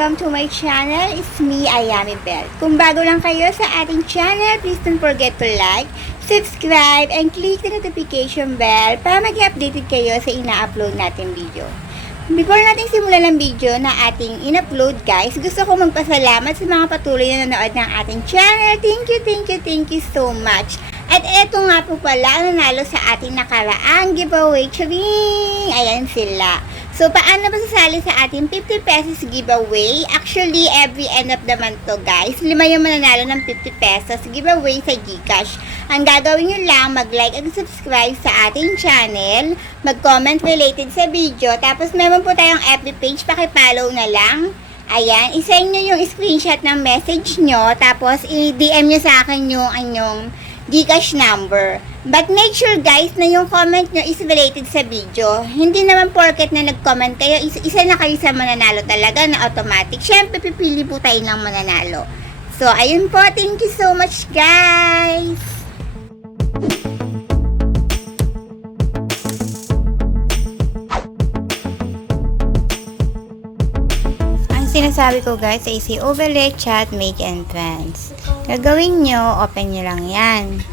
welcome to my channel. It's me, Ayami Bell. Kung bago lang kayo sa ating channel, please don't forget to like, subscribe, and click the notification bell para maging updated kayo sa ina-upload natin video. Before natin simulan ang video na ating in-upload guys, gusto ko magpasalamat sa mga patuloy na nanood ng ating channel. Thank you so much. At eto nga po pala ang nanalo sa ating nakaraang giveaway. Charing! Ayan sila. So, paano ba sasali sa ating 50 pesos giveaway? Actually, every end of the month to guys. 5 yung mananalo ng 50 pesos giveaway sa GCash. Ang gagawin nyo lang, mag-like at subscribe sa ating channel. Mag-comment related sa video. Tapos, meron po tayong FB page. Pakipollow na lang. Ayan, isend nyo yung screenshot ng message nyo. Tapos, i-DM nyo sa akin yung anyong GCash number. But make sure guys na yung comment nyo is related sa video. Hindi naman porket na nag-comment kayo, isa na kayo sa mananalo talaga na automatic. Syempre, pipili po tayo ng mananalo. So, ayun po. Thank you so much guys! Ang sinasabi ko guys ay si overlay, chat, make, and friends. Gagawin nyo, open nyo lang yan.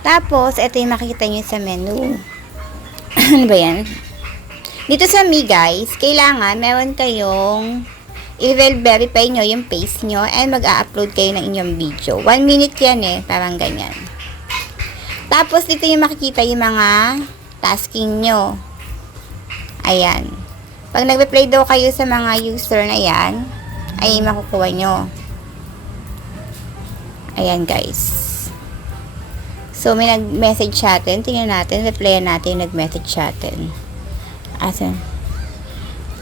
Tapos, ito yung makikita nyo sa menu. Ano ba yan? Dito sa me guys, kailangan meron kayong i-verify nyo yung page nyo and mag-a-upload kayo ng inyong video. 1 minute yan parang ganyan. Tapos, dito yung makikita yung mga tasking nyo. Ayan. Pag nag-reply daw kayo sa mga user na yan, ay makukuha nyo. Ayan guys. So, may nag-message sa atin. Tingnan natin. Replyan natin yung nag-message sa atin. Asan?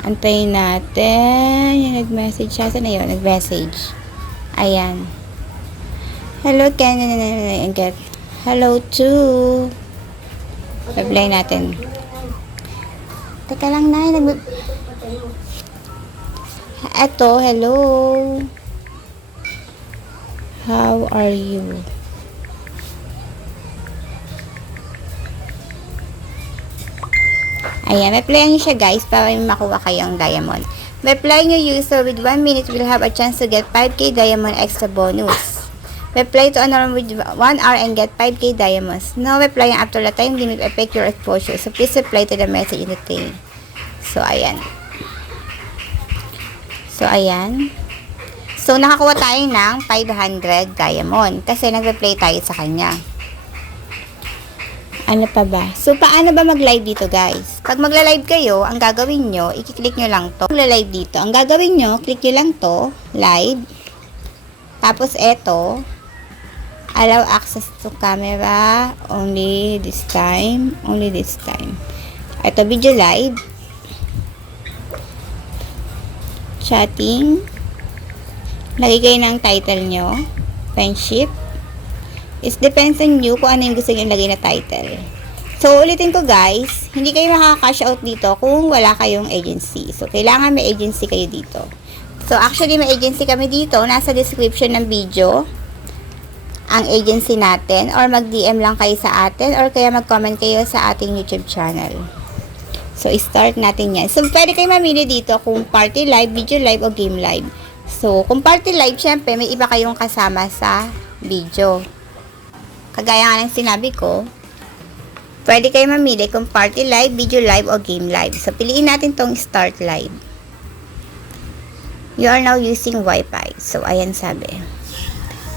Antayin natin. Yung nag-message sa atin na yun. Nag-message. Ayan. Hello, can and get hello to. Reply natin. Teka lang na. Eto, hello. How are you? Ayan, replyan nyo siya guys para makuha kayong diamond. Reply nyo user with 1 minute will have a chance to get 5k diamond extra bonus. Reply to another with 1 hour and get 5k diamonds. No reply after the time limit affect your exposure. So please reply to the message in the thing. So ayan. So nakakuha tayo ng 500 diamond kasi nag-reply tayo sa kanya. Ano pa ba? So, paano ba mag-live dito, guys? Pag magla-live kayo, ang gagawin nyo, i-click nyo lang to. Magla-live dito. Ang gagawin nyo, click nyo lang to, live. Tapos, eto, allow access to camera, only this time. Eto, video live. Chatting. Lagay kayo ng title nyo. Friendship. It depends on you kung ano yung gusto nyo ilagay na title. So, ulitin ko guys, hindi kayo makaka-cash out dito kung wala kayong agency. So, kailangan may agency kayo dito. So, actually may agency kami dito. Nasa description ng video ang agency natin, or mag-DM lang kayo sa atin, or kaya mag-comment kayo sa ating YouTube channel. So, start natin yan. So, pwede kayo mamili dito kung party live, video live, o game live. So, kung party live, syempre may iba kayong kasama sa video. Kagaya nga ng sinabi ko, pwede kayo mamili kung party live, video live, o game live. So, piliin natin tong start live. You are now using Wi-Fi. So, ayan sabi.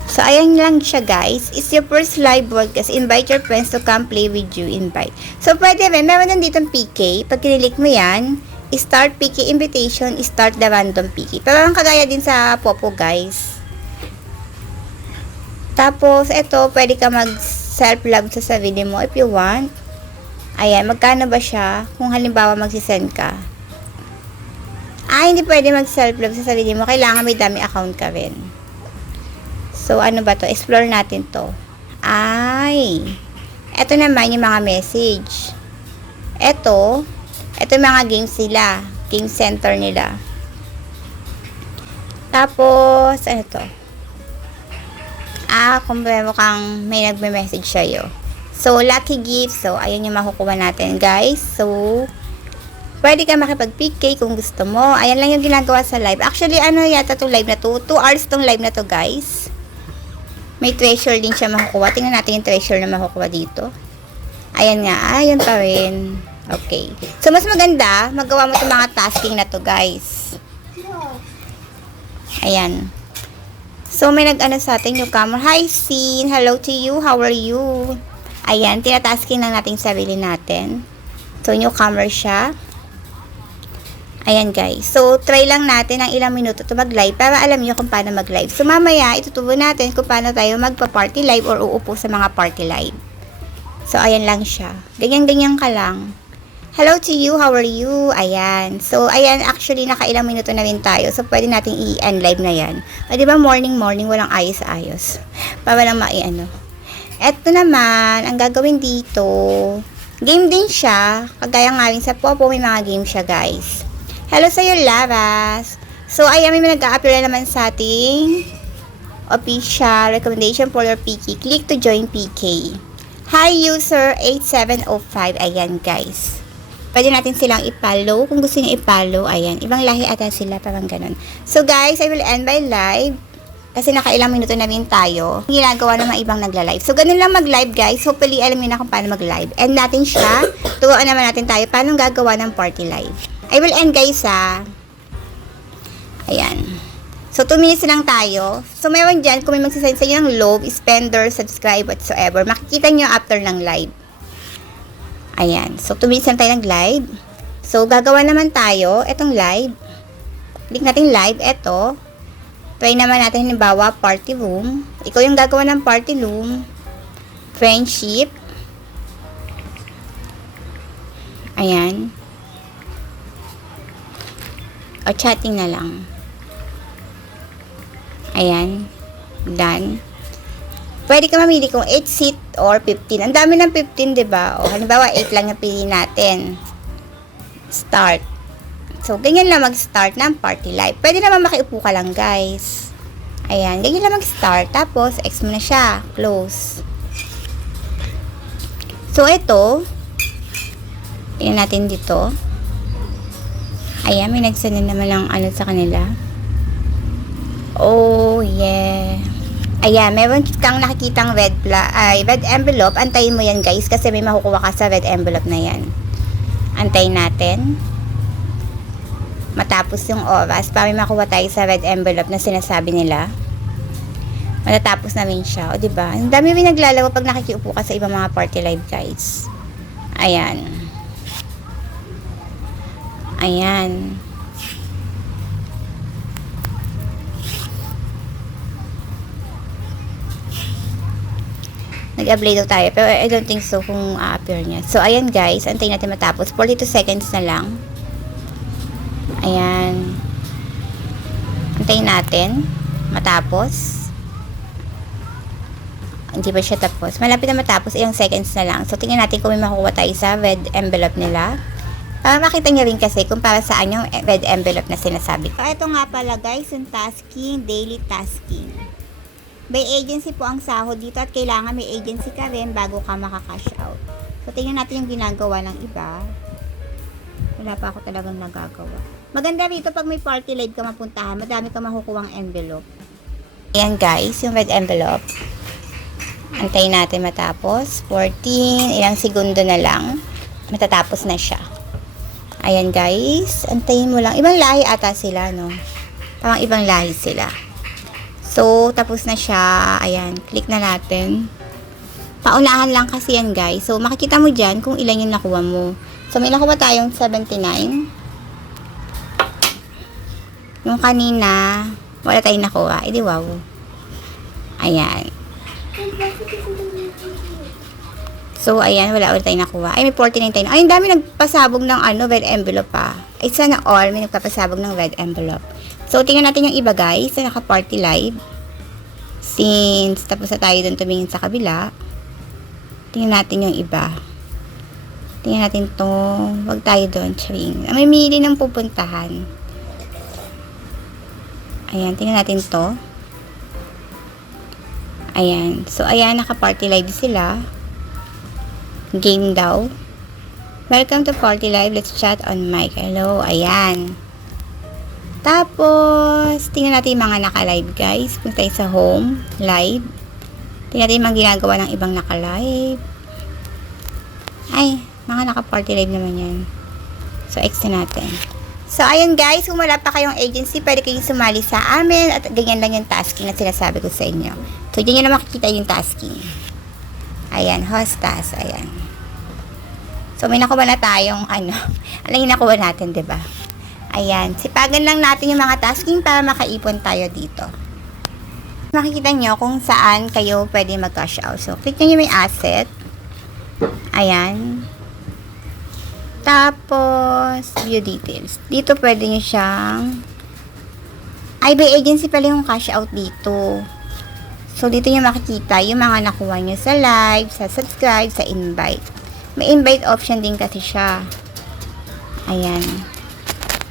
So, ayan lang siya guys. It's your first live broadcast. Invite your friends to come play with you. Invite. So, pwede rin. Meron din ditong PK. Pag kinilik mo yan, start PK invitation, start the random PK. Pero ang kagaya din sa Popo guys. Tapos, ito, pwede ka mag-self-love sa sarili mo if you want. Ayan, magkano ba siya? Kung halimbawa magsisend ka. Hindi pwede mag-self-love sa sarili mo. Kailangan may dummy account ka rin. So, ano ba to? Explore natin to. Ito naman yung mga message. Ito mga games nila. Game center nila. Tapos, ano to? Kung mukhang may nagme-message sa'yo. So, lucky gift. So, ayun yung makukuha natin, guys. So, Pwede ka makipag-PK kung gusto mo. Ayan lang yung ginagawa sa live. Actually, ano yata tong live na to? 2 hours tong live na to, guys. May treasure din siya makukuha. Tingnan natin yung treasure na makukuha dito. Ayan nga. Ayan pa rin. Okay. So, mas maganda, magawa mo itong mga tasking na to, guys. Ayan. So, may nag-ano sa atin yung camera. Hi, Sin. Hello to you. How are you? Ayan. Tinatasking lang natin sarili natin. So, newcomer siya. Ayan guys. So, try lang natin ng ilang minuto to mag-live para alam niyo kung paano mag-live. So, mamaya, ituturo natin kung paano tayo magpa-party live or uupo sa mga party live. So, ayan lang siya. Ganyan-ganyan ka lang. Hello to you. How are you? Ayan. So, ayan. Actually, nakailang minuto na rin tayo. So, pwede natin i-end live na yan. O, diba morning, walang ayos-ayos. Para lang mai-ano. Eto naman, ang gagawin dito, game din siya. Kagaya nga rin sa Popo, may mga game siya guys. Hello sa'yo, Laras. So, ayan, may nag-a-appear na naman sa ating official recommendation for your PK. Click to join PK. Hi, user 8705. Ayan, guys. Pwede natin silang i-follow. Kung gusto niyo i-follow, ayan. Ibang lahi ata sila, parang ganun. So, guys, I will end my live. Kasi nakailang minuto na rin tayo. Ginagawa ng mga ibang nagla-live. So, ganun lang mag-live, guys. Hopefully, alam niyo na kung paano mag-live. End natin siya. Turuan naman natin tayo paano gagawa ng party live. I will end guys Ayan. So 2 minutes lang tayo. So mayroon dyan, kung may magsasend sa inyo ng love, spender, subscribe, whatsoever, makikita nyo after ng live. Ayan. So 2 minutes lang tayo ng live. So gagawa naman tayo, etong live. Click natin live, eto. Try naman natin halimbawa, party room. Ikaw yung gagawa ng party room. Friendship. Ayan. O chatting na lang. Ayan. Done. Pwede ka mamili kung 8 seat or 15. Ang dami ng 15, diba? O halimbawa 8 lang yung pili natin. Start. So, ganyan lang mag-start ng party live. Pwede naman makiupo ka lang, guys. Ayan. Ganyan lang mag-start. Tapos, X mo na siya. Close. So, ito. Tingnan natin dito. Ayan, may nagsend na naman lang ano sa kanila. Oh, yeah. Ayan, meron kang nakikitang red envelope. Antayin mo yan, guys, kasi may makukuha ka sa red envelope na yan. Antayin natin. Matapos yung oras, para may makuha tayo sa red envelope na sinasabi nila. Matatapos namin siya. O, diba? Ang dami rin naglalaro pag nakikiupo ka sa ibang mga party live, guys. Ayan. Ayan. Nag-apply daw tayo. Pero I don't think so kung a-appear niya. So, ayan guys. Antayin natin matapos. 42 seconds na lang. Ayan. Antayin natin. Matapos. Hindi ba siya tapos? Malapit na matapos. Ilang seconds na lang. So, tingnan natin kung may makukuha tayo sa red envelope nila. Para makita nyo rin kasi kung para saan yung red envelope na sinasabi ko. Ito nga pala guys, yung tasking, daily tasking. By agency po ang sahod dito at kailangan may agency ka rin bago ka makakash out. So, tingnan natin yung ginagawa ng iba. Wala pa ako talagang nagagawa. Maganda rito pag may party live ka mapuntahan, madami ka makukuha ang envelope. Ayan guys, yung red envelope. Antayin natin matapos. 14, ilang segundo na lang. Matatapos na siya. Ayan guys, antayin mo lang. Ibang lahi ata sila, no? Parang ibang lahi sila. So, tapos na siya. Ayan, click na natin. Paunahan lang kasi yan guys. So, makikita mo dyan kung ilan yung nakuha mo. So, may nakuha tayong 79. Yung kanina, wala tayong nakuha. Di wow. Ayan. So, ayan, wala ulit tayong nakuha. Ay, may 49 tayo. Ay, ang dami nagpasabog ng red envelope pa. Ay, sana all may nagpapasabog ng red envelope. So, tingnan natin yung iba, guys, na naka-party live. Since, tapos na tayo dun tumingin sa kabila. Tingnan natin yung iba. Tingnan natin to. Wag tayo dun, charing. May mili ng pupuntahan. Ayan, tingnan natin to. Ayan. So, ayan, naka-party live sila. Game daw. Welcome to Party Live. Let's chat on mic. Hello. Ayan. Tapos, tingnan natin yung mga naka-live, guys. Punta tayo sa home, live. Tingnan natin yung mga ginagawa ng ibang naka-live. Ay, mga naka-party live naman yan. So, X na natin. So, ayun guys, kung wala pa kayong agency, pwede kayong sumali sa amin at ganyan lang yung tasking na sinasabi ko sa inyo. So, dyan nyo na makikita yung tasking. Ayan, host task. Ayan. So, may nakuha na tayong, ano yung nakuha natin, diba? Ayan, sipagan lang natin yung mga tasking para makaipon tayo dito. Makikita nyo kung saan kayo pwede mag-cash out. So, click nyo yung may asset. Ayan. Tapos, view details. Dito pwede nyo siyang by agency pala yung cash out dito. So, dito nyo makikita yung mga nakuha nyo sa live, sa subscribe, sa invite. May invite option din kasi siya. Ayan.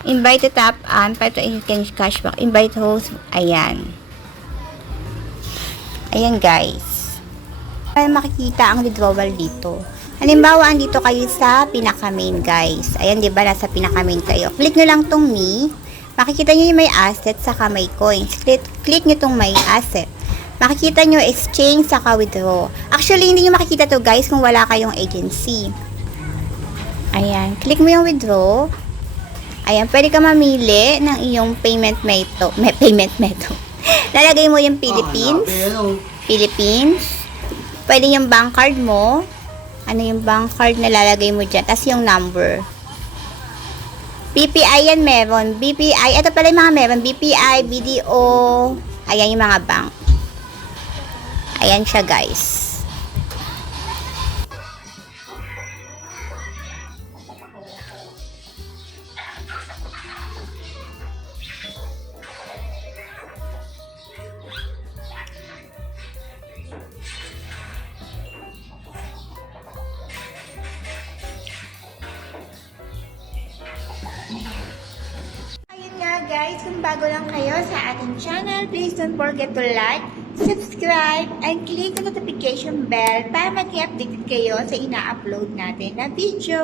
Invite to tap on, 5 to 8 cashback. Invite host. Ayan. Ayan guys. Para makikita ang withdrawal dito. Halimbawa, andito kayo sa pinaka-main guys. Ayan, diba? Nasa pinaka-main kayo. Click nyo lang tong me. Makikita nyo yung may asset saka may coins. Click nyo tong may asset. Makikita nyo exchange saka withdraw. Actually, hindi nyo makikita to guys kung wala kayong agency. Ayan. Click mo yung withdraw. Ayan. Pwede ka mamili ng iyong payment method. Lalagay mo yung Philippines. Philippines. Pwede yung bank card mo. Ano yung bank card na lalagay mo dyan. Tapos yung number. BPI yan meron. BPI. Ito pala yung mga meron. BPI, BDO. Ayan yung mga bank. Ayan siya guys. Guys, kung bago lang kayo sa ating channel, please don't forget to like, subscribe, and click the notification bell para mag-update kayo sa ina-upload natin na video.